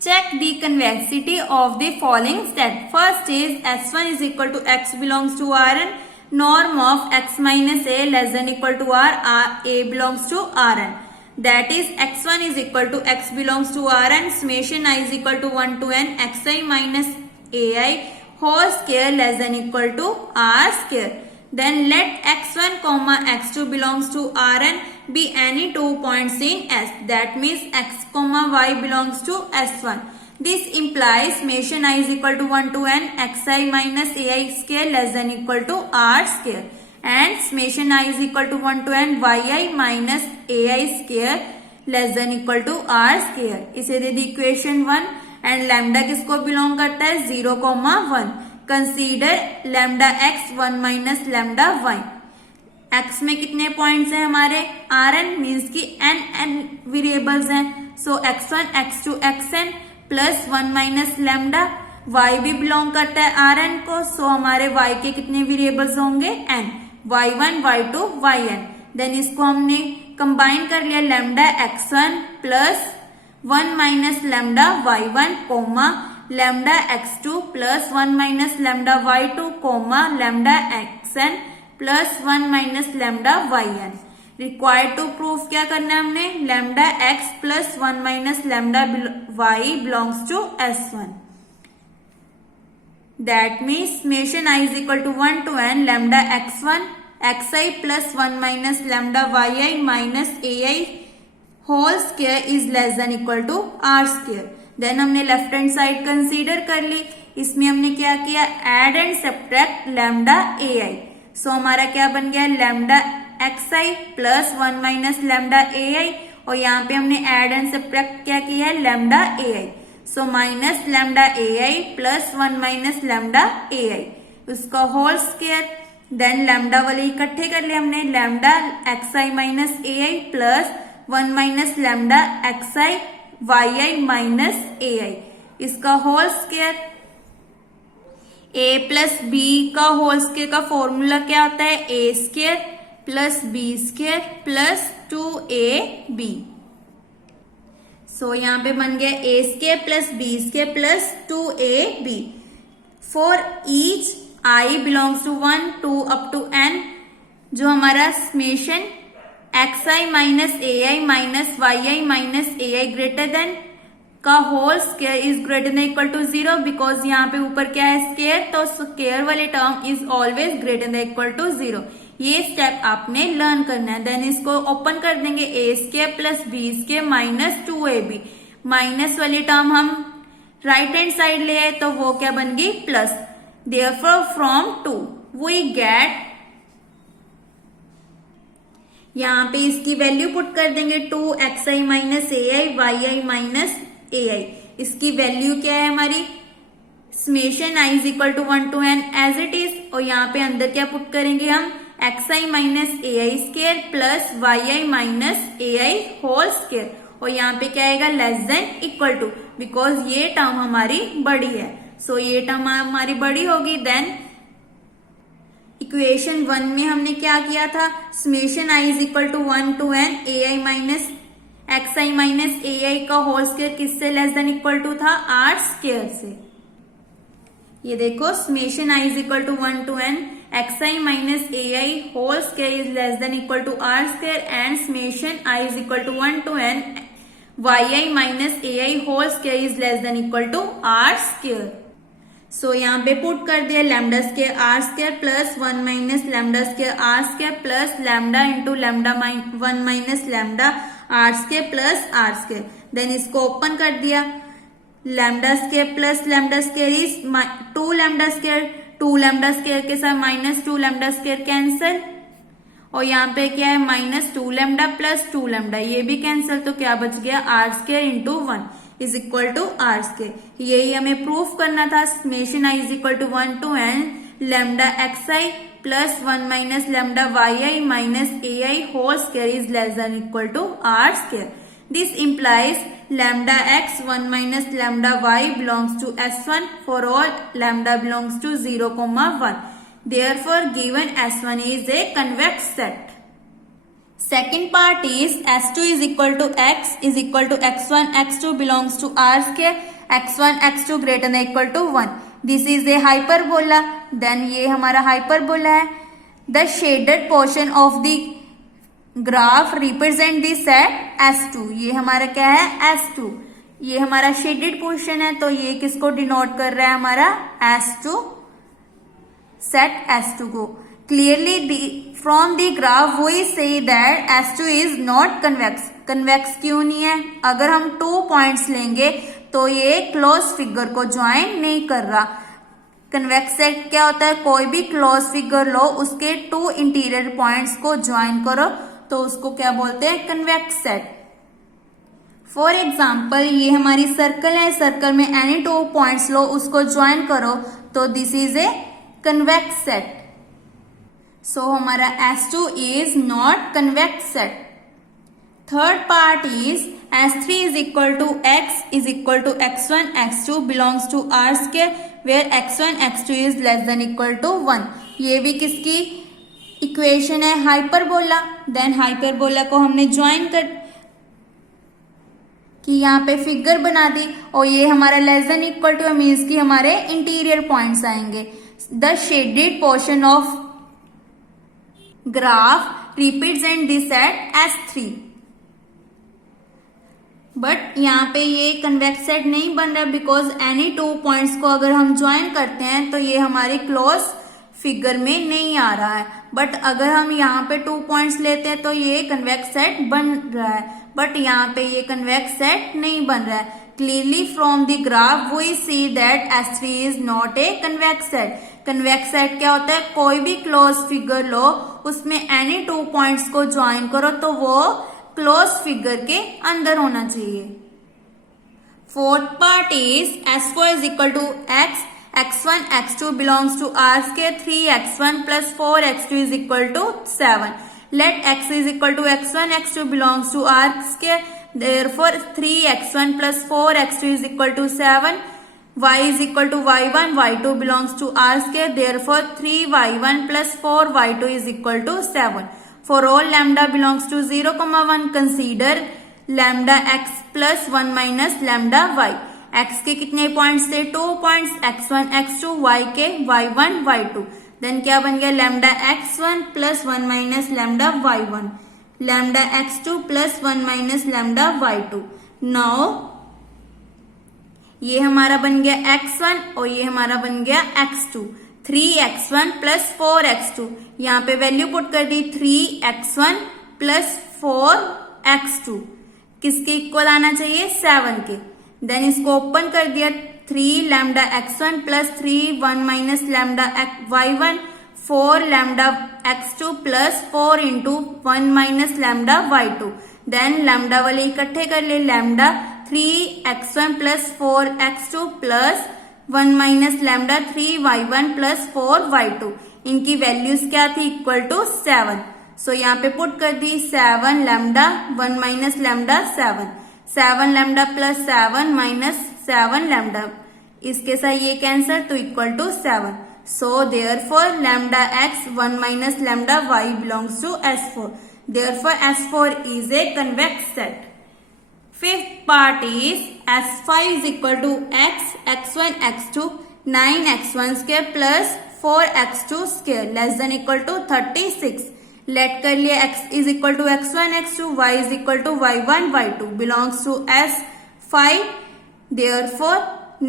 Check the convexity of the following set. First is S1 is equal to x belongs to Rn. Norm of x minus a less than equal to R, a belongs to Rn. That is x1 is equal to x belongs to Rn. Summation I is equal to 1 to n xi minus ai whole square less than equal to R square. Then let x1 comma x2 belongs to Rn be any 2 points in S. That means x comma y belongs to S1. This implies summation I is equal to 1 to n xi minus ai square less than equal to R square. And summation I is equal to 1 to n yi minus ai square less than equal to R square. इसे दे the equation 1 and lambda किसको belong करता है 0,1. Consider lambda x 1 minus lambda y. x में कितने points हैं हमारे Rn means की n variables हैं. सो x1 x2 xn plus 1 minus lambda. y भी बिलोंग करता है Rn को. सो हमारे y के कितने वेरिएबल्स होंगे n. y1 y2 yn. Then इसको हमने कंबाइन कर लिया lambda x1 plus 1 minus lambda y1 comma lambda x2 plus 1 minus lambda y2 comma lambda xn plus 1 minus lambda yn. Required to proof क्या करना है हमने lambda x plus 1 minus lambda y belongs to S1. That means summation I is equal to 1 to n lambda x1 xi plus 1 minus lambda yi minus ai whole square is less than equal to R square. Then हमने left hand side consider कर ली. इसमें हमने क्या किया add and subtract lambda ai. So हमारा क्या बन गया lambda xi plus 1 minus lambda ai और यहाँ पे हमने एड एंड सब्ट्रैक्ट क्या किया है lambda ai. So minus lambda ai plus 1 minus lambda ai उसका होल स्क्वायर. देन लैम्डा वाले इकट्ठे कर लिया हमने lambda xi minus ai plus 1 minus lambda xi yi minus ai इसका whole square. a plus B का होल स्क्वायर का formula क्या होता है a square plus B square plus 2ab. So यहाँ पे बन गया a square plus B square plus 2ab. For each i belongs to 1 2 up to n जो हमारा summation xi minus ai minus yi minus ai greater than का whole square is greater than equal to 0 because यहाँ पे ऊपर क्या है square तो square वाले term is always greater than equal to 0. ये स्टेप आपने लर्न करना है. देन इसको ओपन कर देंगे a square plus B square minus 2ab. Minus वाली टर्म हम राइट हैंड साइड ले आए तो वो क्या बन गई plus. Therefore from 2 we get यहाँ पे इसकी वैल्यू पुट कर देंगे 2xi minus ai yi minus ai. इसकी वैल्यू क्या है हमारी summation i is equal to 1 to n as it is. और यहाँ पे अंदर क्या पुट करेंगे हम xi minus ai square plus yi minus ai whole square. और यहाँ पे क्या आएगा less than equal to because ये टर्म हमारी बड़ी है. सो ये टर्म हमारी बड़ी होगी. देन इक्वेशन 1 में हमने क्या किया था summation i is equal to 1 to n ai minus xi minus ai का होल स्क्वायर किससे लेस देन इक्वल टू था R स्क्वायर से. ये देखो summation i is equal to 1 to n xi minus ai whole square is less than equal to R square and summation i is equal to 1 to n yi minus ai whole square is less than equal to R square. So यहाँ पे put कर दिया lambda square R square plus 1 minus lambda square R square plus lambda into lambda 1 minus lambda R square plus R square. Then इसको open कर दिया lambda square plus lambda square is 2 lambda square. 2 lambda square के साथ minus 2 lambda square cancel और यहाँ पे क्या है माइनस 2 लैम्डा प्लस 2 लैम्डा ये भी कैंसिल. तो क्या बच गया R square into 1 is equal to R square. यही हमें प्रूफ करना था summation i is equal to 1 to n lambda xi plus 1 minus lambda yi minus ai whole square is less than equal to R square. This implies lambda x 1 minus lambda y belongs to S1 for all lambda belongs to 0,1. Therefore given S1 is a convex set. Second part is S2 is equal to X is equal to X1, X2 belongs to R square, X1, X2 greater than equal to 1. This is a hyperbola. Then ये हमारा hyperbola है. The shaded portion of the graph represent the set S2. ये हमारा क्या है? S2. ये हमारा shaded portion है, तो ये किसको डिनोट कर रहा है? हमारा S2, set S2 को. Clearly from the graph we say that S2 is not convex. Convex क्यों नहीं है? अगर हम 2 पॉइंट्स लेंगे तो ये क्लोज फिगर को ज्वाइन नहीं कर रहा. कन्वेक्स सेट क्या होता है? कोई भी क्लोज फिगर लो, उसके 2 इंटीरियर पॉइंट्स को ज्वाइन करो तो उसको क्या बोलते हैं? Convex set. फॉर एग्जाम्पल ये हमारी सर्कल है, सर्कल में एनी 2 पॉइंट्स लो, उसको ज्वाइन करो तो this is a convex set. So हमारा S2 is not convex set. Third part is S3 is equal to X is equal to X1, X2 belongs to R square where X1, X2 is less than equal to 1. ये भी किसकी equation है? Hyperbola. Then hyperbola को हमने join कर कि यहाँ पे फिगर बना दी और ये हमारा less than equal two means कि हमारे इंटीरियर पॉइंट्स आएंगे. The shaded portion of graph represent this set S3. But यहाँ पे ये कन्वेक्स सेट नहीं बन रहा बिकॉज एनी 2 पॉइंट्स को अगर हम ज्वाइन करते हैं तो ये हमारी क्लोज फिगर में नहीं आ रहा है. बट अगर हम यहाँ पे 2 पॉइंट्स लेते हैं तो ये कन्वेक्स सेट बन रहा है. बट यहाँ पे ये कन्वेक्स सेट नहीं बन रहा है. Clearly from the graph we see that S3 is not a convex set. Convex set क्या होता है? कोई भी क्लोज फिगर लो, उसमें एनी 2 पॉइंट्स को ज्वाइन करो तो वो क्लोज फिगर के अंदर होना चाहिए. Fourth part is S4 is equal to X, X1, X2 belongs to R square 3X1 plus 4X2 is equal to 7. Let X is equal to X1, X2 belongs to R square. Therefore 3X1 plus 4X2 is equal to 7. Y is equal to Y1, Y2 belongs to R square. Therefore 3Y1 plus 4Y2 is equal to 7. For all lambda belongs to 0, 1, consider lambda x plus 1 minus lambda y. x के कितने points थे? 2 points, x1, x2, y के y1, y2. Then क्या बन गया? Lambda x1 plus 1 minus lambda y1, lambda x2 plus 1 minus lambda y2. Now ये हमारा बन गया x1 और ये हमारा बन गया x2. 3x1 प्लस 4x2, यहाँ पे वैल्यू पुट कर दी 3x1 प्लस 4x2. किसके इक्वल आना चाहिए? 7 के. देन इसको ओपन कर दिया 3 lambda x1 plus 3 1 minus lambda y1, 4 lambda x2 plus 4 into 1 minus lambda y2. Then lambda वाले इकट्ठे कर ले, lambda 3x1 plus 4x2 plus 1 minus lambda 3y1 plus 4y2. इनकी वैल्यूज क्या थी? Equal to 7. सो यहाँ पे पुट कर दी 7 lambda 1 minus lambda 7, 7 lambda plus 7 minus 7 lambda. इसके साथ ये कैंसर तो equal to 7. So therefore lambda x 1 minus lambda y belongs to S4. Therefore S4 is a convex set. Fifth part is S5 is equal to X, X1, X2, 9x1 square plus 4x2 square less than equal to 36. Let कर लिए x is equal to x1, x2, y is equal to y1, y2 belongs to S5. Therefore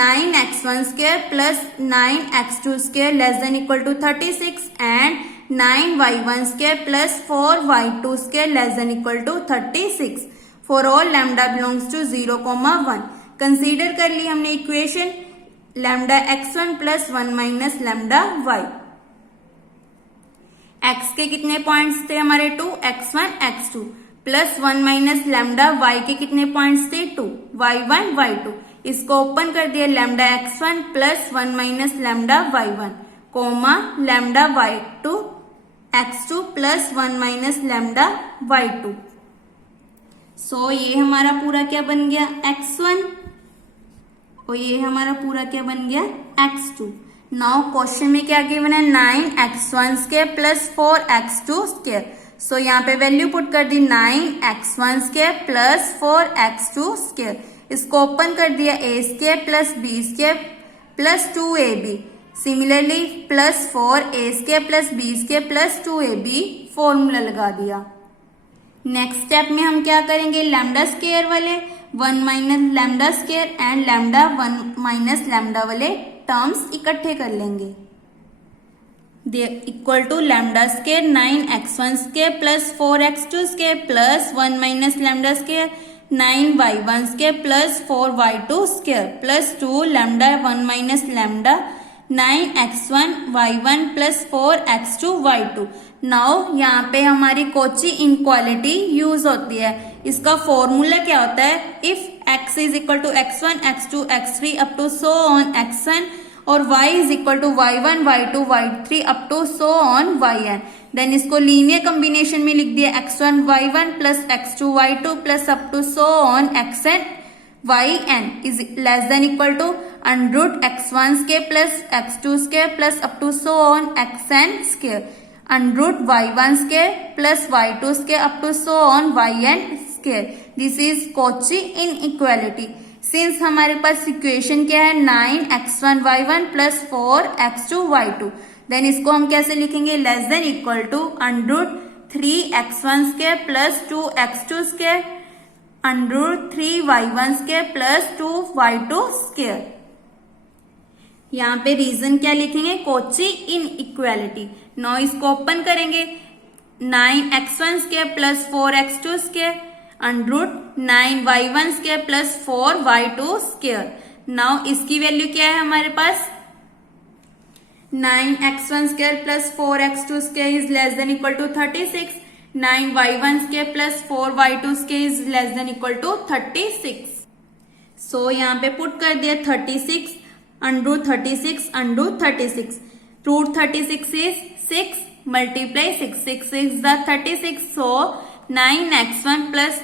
9x1 square plus 9x2 square less than equal to 36 and 9y1 square plus 4y2 square less than equal to 36. For all lambda belongs to 0, 1. Consider कर ली हमने equation lambda x1 plus 1 minus lambda y. x के कितने points थे हमारे? 2, x1, x2 plus 1 minus lambda y के कितने points थे? 2, y1, y2. इसको ओपन कर दिया lambda x1 plus 1 minus lambda y1 comma lambda y2 x2 plus 1 minus lambda y2. So ये हमारा पूरा क्या बन गया? x1 और ये हमारा पूरा क्या बन गया? x2. नाउ क्वेश्चन में क्या गिवन है? 9x1 square plus 4x2 square. So यहाँ पे वैल्यू पुट कर दी 9x1 square plus 4x2 square, इसको ओपन कर दिया a square plus b square plus 2ab, similarly plus 4a square plus b square plus 2ab formula लगा दिया। Next step में हम क्या करेंगे, लैम्डा स्क्वायर वाले 1 minus lambda square and lambda 1 minus lambda वाले टर्म्स इकट्ठे कर लेंगे। They equal to lambda square 9x1 square plus 4x2 square plus 1 minus lambda square 9y1 square plus 4y2 square plus 2 lambda 1 minus lambda 9x1 y1 plus 4x2 y2। Now यहाँ पे हमारी Kochi inequality use होती है। इसका formula क्या होता है, if x is equal to x1 x2 x3 up to so on xn और y is equal to y1 y2 y3 up to so on yn, then इसको लीनियर कॉम्बिनेशन में लिख दिया x1 y1 plus x2 y2 plus up to so on xn yn is less than equal to under root x1 square plus x2 square plus up to so on xn square under root y1 square plus y2 square up to so on yn square. This is Cauchy inequality. Since हमारे पास equation क्या है 9x1 y1 plus 4x2 y2, then इसको हम कैसे लिखेंगे, less than equal to under root 3x1 square plus 2x2 square under root 3y1 square plus 2y2 square. यहाँ पे रीजन क्या लिखेंगे, कोची इनइक्वालिटी। नाउ इसको ओपन करेंगे 9x1 square plus 4x2 square under root 9y1 square plus 4y2 square. Now इसकी value क्या है हमारे पास, 9x1 square plus 4x2 square is less than equal to 36, 9y1 square plus 4y2 square is less than equal to 36। So यहाँ पे put कर दिया 36 under root 36 under root 36, root 36 is 6 multiply 6 is the 36, so 9x1 plus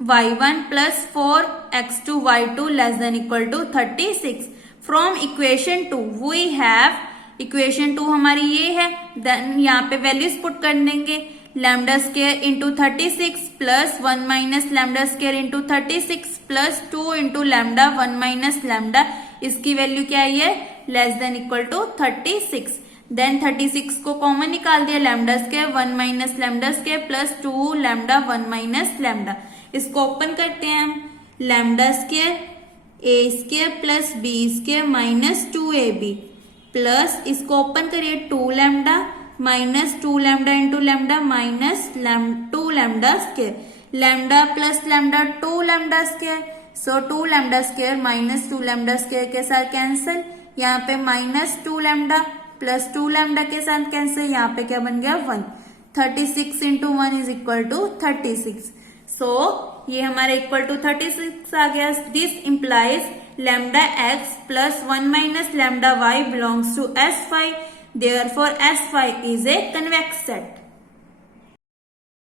y1 plus 4x2 y2 less than equal to 36। From equation 2 we have, equation 2 हमारी ये है, then यहाँ पे values put कर देंगे, lambda square into 36 plus 1 minus lambda square into 36 plus 2 into lambda 1 minus lambda, इसकी value क्या है, less than equal to 36। Then 36 को कॉमन निकाल दिया, lambda square 1 minus lambda square plus 2 lambda 1 minus lambda, इसको open करते हैं हम, lambda square a square plus b square minus 2ab plus इसको ओपन करिए 2 lambda minus 2 lambda into lambda minus 2 lambda square, lambda plus lambda 2 lambda square, so 2 lambda square minus 2 lambda square के साथ cancel, यहाँ पे minus 2 lambda plus 2 lambda के साथ cancel, यहाँ पे क्या बन गया 1, 36 into 1 is equal to 36। So ये हमारा इक्वल टू 36 आ गया। This implies lambda x plus 1 minus lambda y belongs to S5, therefore S5 is a convex set.